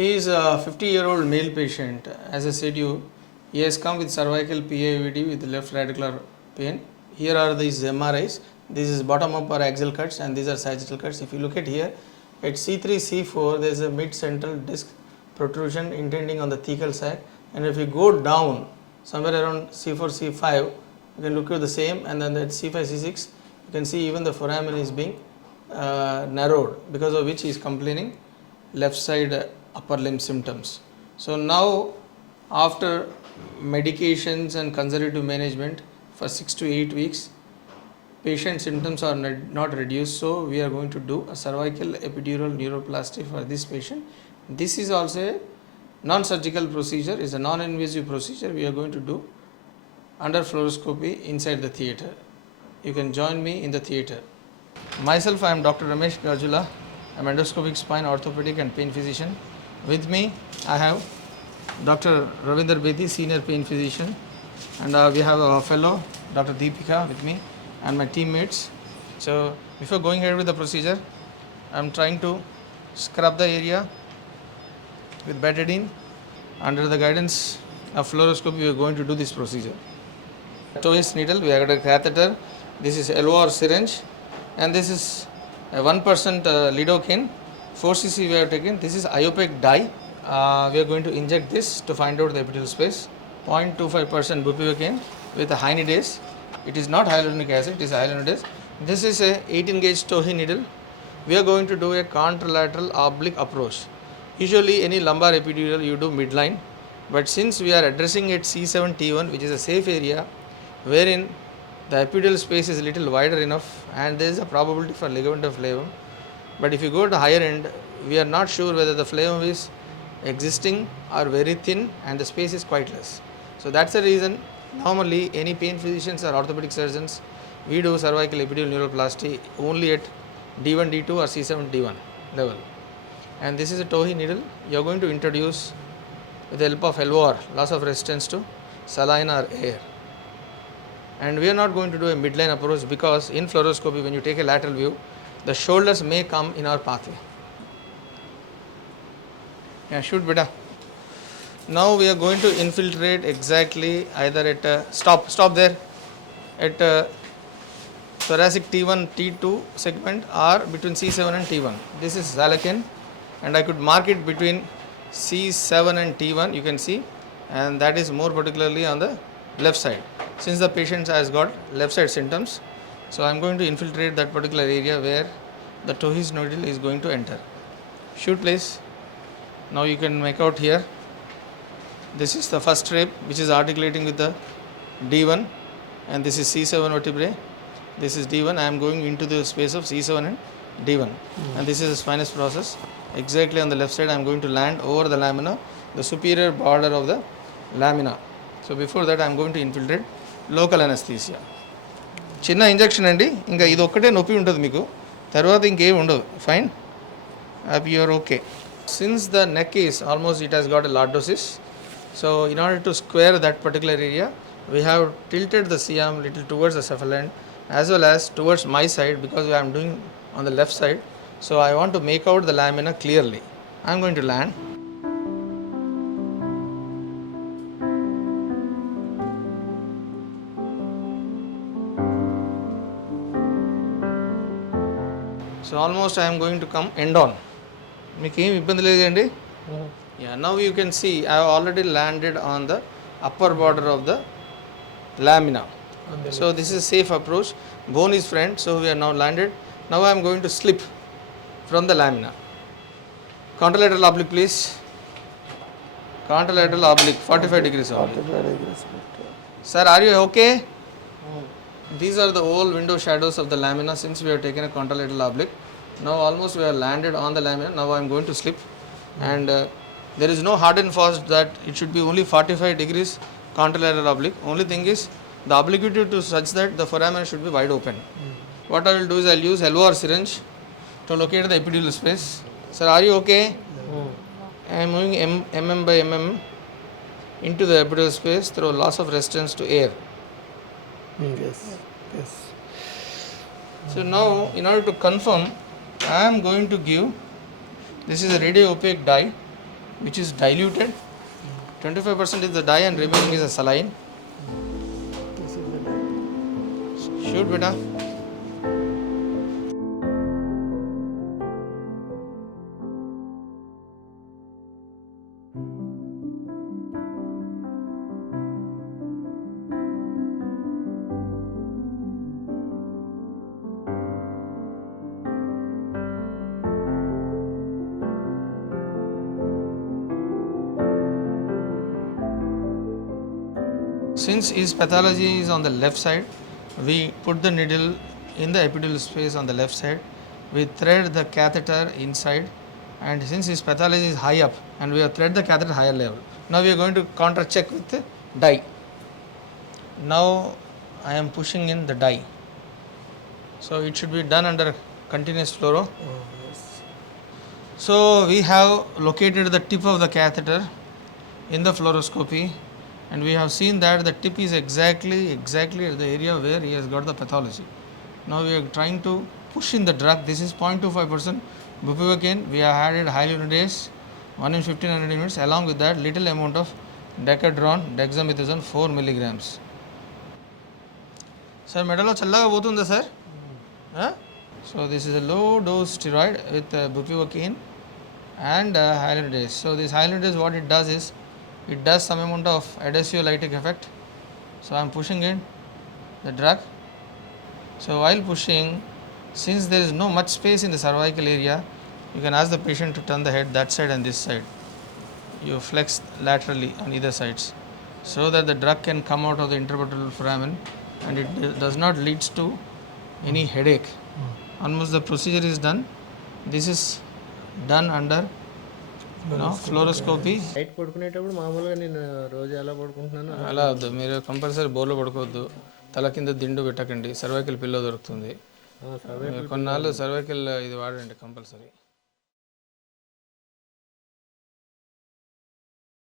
He is a 50-year-old male patient. As I said you, he has come with cervical PIVD with left radicular pain. Here are these MRIs. This is bottom upper axial cuts and these are sagittal cuts. If you look at here, at C3, C4, there is a mid-central disc protrusion intending on the thecal sac, and if you go down somewhere around C4, C5, you can look at the same, and then at C5, C6, you can see even the foramen is being narrowed, because of which he is complaining left side upper limb symptoms. So now, after medications and conservative management for 6 to 8 weeks, patient symptoms are not reduced, so we are going to do a cervical epidural neuroplasty for this patient. This is also a non-surgical procedure, is a non-invasive procedure we are going to do under fluoroscopy inside the theatre. You can join me in the theatre. Myself, I am Dr. Ramesh Gajula. I am endoscopic spine, orthopedic and pain physician. With me, I have Dr. 𝗦𝗣𝗜𝗡𝗘, senior pain physician, and we have a fellow, Dr. 𝗣𝗑𝗡𝗘, with me, and my teammates. So, before going ahead with the procedure, I am trying to scrub the area with betadine. Under the guidance of fluoroscopy, we are going to do this procedure. Toes needle, we have got a catheter. This is LOR syringe, and this is a 1% lidocaine. 4 cc we have taken. This is 𝗖𝗘𝗡𝗘𝗣 dye. We are going to inject this to find out the epidural space. 0.25% bupivacaine with a hynidase. It is not hyaluronic acid, it is hyaluronidase. This is a 18 gauge Tohi needle. We are going to do a contralateral oblique approach. Usually any lumbar epidural you do midline, but since we are addressing at C7 T1, which is a safe area wherein the epidural space is a little wider enough and there is a probability for ligament of flavum. But if you go to higher end, we are not sure whether the flavum is existing or very thin and the space is quite less. So that's the reason normally any pain physicians or orthopedic surgeons, we do cervical epidural neuroplasty only at D1, D2 or C7, D1 level. And this is a Tohi needle. You are going to introduce with the help of LOR, loss of resistance, to saline or air. And we are not going to do a midline approach because in fluoroscopy, when you take a lateral view, the shoulders may come in our pathway. Yeah, shoot beta. Now we are going to infiltrate exactly either at stop there at thoracic T1, T2 segment or between C7 and T1. This is Zalakin, and I could mark it between C7 and T1, you can see, and that is more particularly on the left side. Since the patient has got left side symptoms, so I am going to infiltrate that particular area where the Tohi's needle is going to enter. Shoot please. Now you can make out here. This is the first rib which is articulating with the D1, and this is C7 vertebrae. This is D1. I am going into the space of C7 and D1, and this is the spinous process. Exactly on the left side, I am going to land over the lamina, the superior border of the lamina. So before that, I am going to infiltrate local anesthesia. చిన్న injection అండి, ఇంకా ఇది ఒక్కటే నొప్పి ఉంటుంది మీకు, తర్వాత ఇంకేం ఉండదు. Fine, you are okay. Since the neck is almost, it has got a lordosis, so in order to square that particular area, we have tilted the C-arm little towards the cephalad as well as towards my side, because I am doing on the left side. So I want to make out the lamina clearly. I am going to land. So almost I am going to come end on. Yeah, now you can see I have already landed on the upper border of the lamina. So this is a safe approach. Bone is front, so we are now landed. Now I am going to slip from the lamina. Contralateral oblique please. Contralateral oblique, 45 degrees oblique. Sir, are you okay? These are the old window shadows of the lamina since we have taken a contralateral oblique. Now almost we are landed on the lamina. Now I am going to slip, and there is no hard and fast that it should be only 45 degrees contralateral oblique. Only thing is the obliquity to such that the foramen should be wide open. What I will do is I will use LOR syringe to locate the epidural space. Sir, are you okay? I am moving mm by mm into the epidural space through loss of resistance to air. Yes. So now, in order to confirm, I am going to give, this is a radio opaque dye, which is diluted. 25% is the dye and remaining is a saline. This is the dye. Shoot beta. Since his pathology is on the left side, we put the needle in the epidural space on the left side. We thread the catheter inside, and since his pathology is high up, and we have thread the catheter higher level. Now we are going to counter check with the dye. Now I am pushing in the dye. So it should be done under continuous fluoro. Oh, yes. So we have located the tip of the catheter in the fluoroscopy, and we have seen that the tip is exactly at the area where he has got the pathology. Now we are trying to push in the drug. This is 0.25% bupivacaine. We have added hyaluronidase 1 in 1500 units. Along with that, little amount of 𝗣𝗔𝗡𝗘𝗣 4 milligrams. Sir, medalo challaga potunda sir? So this is a low dose steroid with bupivacaine and hyaluronidase. So this hyaluronidase, what it does is, it does some amount of adhesive lytic effect. So I am pushing in the drug. So while pushing, since there is no much space in the cervical area, you can ask the patient to turn the head that side and this side. You flex laterally on either sides, so that the drug can come out of the intervertebral foramen and it does not lead to any headache. Almost the procedure is done. This is done under fluoroscopy. Night పడుకునేటప్పుడు మామూలుగా నేను రోజు ఎలా పడుకుంటున్నాను అలా వద్దు, మీరు compulsory బోర్లో పడుకోవద్దు, తల కింద దిండు పెట్టకండి, సర్వైకల్ పిల్లో దొరుకుతుంది. కొన్నాళ్ళు సర్వైకల్ ఇది వాడండి కంపల్సరీ.